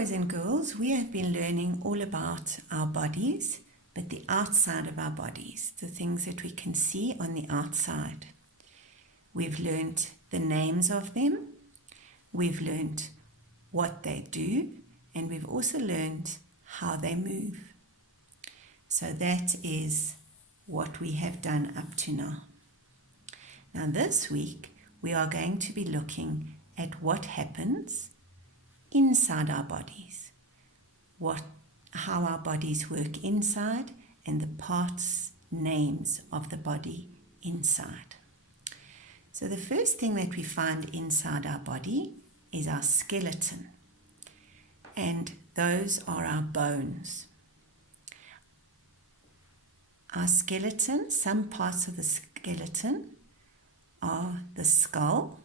boys and girls, we have been learning all about our bodies, but the outside of our bodies, the things that we can see on the outside. We've learned the names of them, we've learned what they do, and we've also learned how they move. So that is what we have done up to now. Now this week, we are going to be looking at what happens inside our bodies, how our bodies work inside, and the parts, names of the body inside. So the first thing that we find inside our body is our skeleton, and those are our bones. Our skeleton, some parts of the skeleton are the skull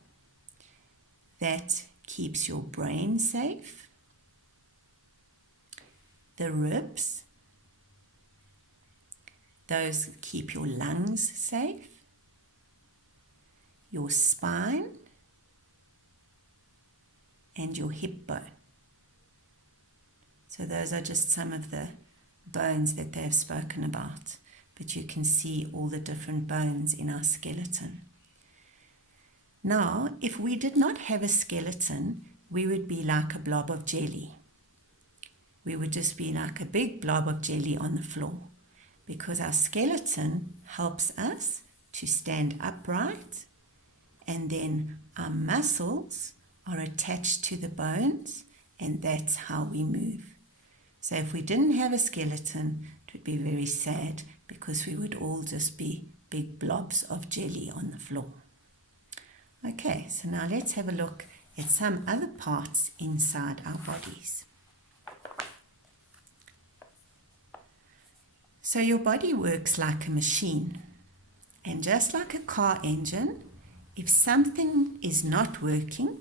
that keeps your brain safe, the ribs, those keep your lungs safe, your spine, and your hip bone. So those are just some of the bones that they have spoken about, but you can see all the different bones in our skeleton. Now, if we did not have a skeleton, we would be like a blob of jelly. We would just be like a big blob of jelly on the floor, because our skeleton helps us to stand upright, and then our muscles are attached to the bones, and that's how we move. So if we didn't have a skeleton, it would be very sad, because we would all just be big blobs of jelly on the floor. Okay, so now let's have a look at some other parts inside our bodies. So your body works like a machine, and just like a car engine, if something is not working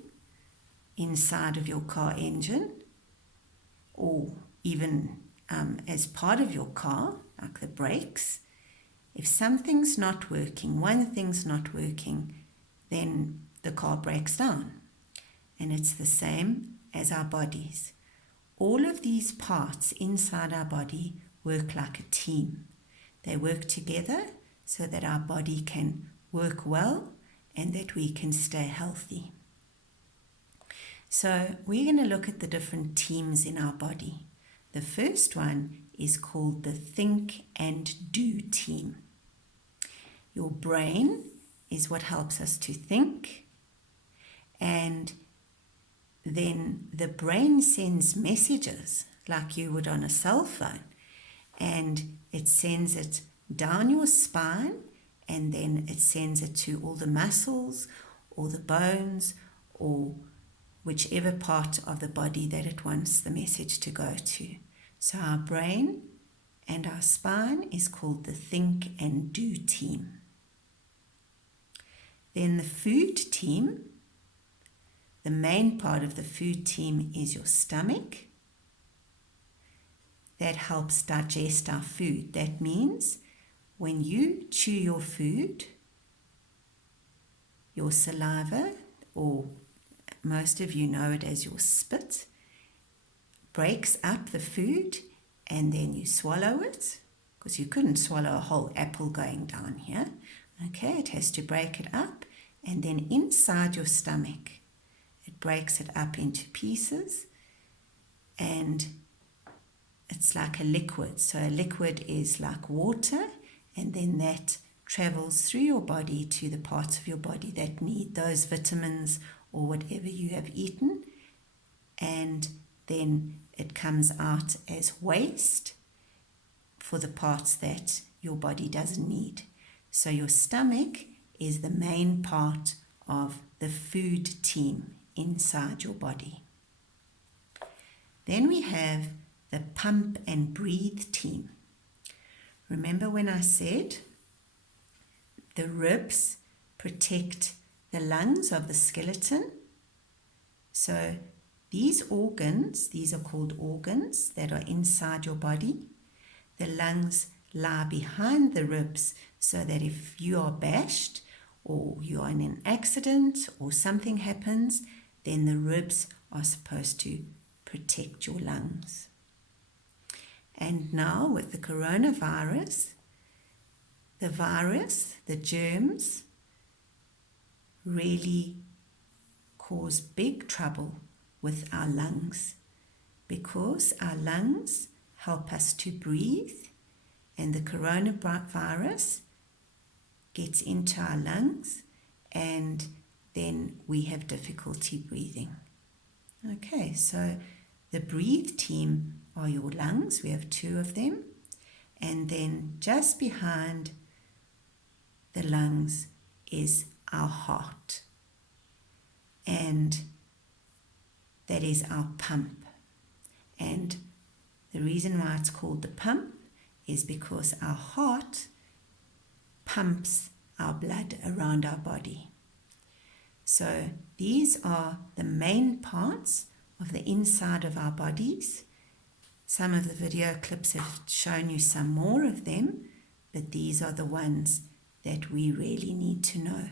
inside of your car engine, or even as part of your car, like the brakes, if something's not working, one thing's not working, then the car breaks down. And it's the same as our bodies. All of these parts inside our body work like a team. They work together so that our body can work well and that we can stay healthy. So we're going to look at the different teams in our body. The first one is called the think and do team. Your brain is what helps us to think, and then the brain sends messages like you would on a cell phone, and it sends it down your spine, and then it sends it to all the muscles or the bones or whichever part of the body that it wants the message to go to. So our brain and our spine is called the think and do team. Then the food team, the main part of the food team is your stomach. That helps digest our food. That means when you chew your food, your saliva, or most of you know it as your spit, breaks up the food, and then you swallow it, because you couldn't swallow a whole apple going down here. Okay, it has to break it up, and then inside your stomach, it breaks it up into pieces, and it's like a liquid. So a liquid is like water, and then that travels through your body to the parts of your body that need those vitamins or whatever you have eaten, and then it comes out as waste for the parts that your body doesn't need. So your stomach is the main part of the food team inside your body. Then we have the pump and breathe team. Remember when I said the ribs protect the lungs of the skeleton? So these organs, these are called organs that are inside your body. The lungs lie behind the ribs so that if you are bashed or you are in an accident or something happens, then the ribs are supposed to protect your lungs. And now with the coronavirus, the germs, really cause big trouble with our lungs, because our lungs help us to breathe, and the coronavirus gets into our lungs, and then we have difficulty breathing. Okay, so the breathe team are your lungs. We have 2 of them. And then just behind the lungs is our heart. And that is our pump. And the reason why it's called the pump is because our heart pumps our blood around our body. So these are the main parts of the inside of our bodies. Some of the video clips have shown you some more of them, but these are the ones that we really need to know.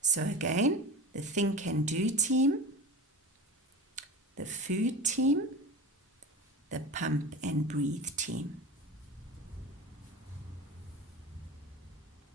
So again, the Think and Do team, the Food team, the Pump and Breathe team.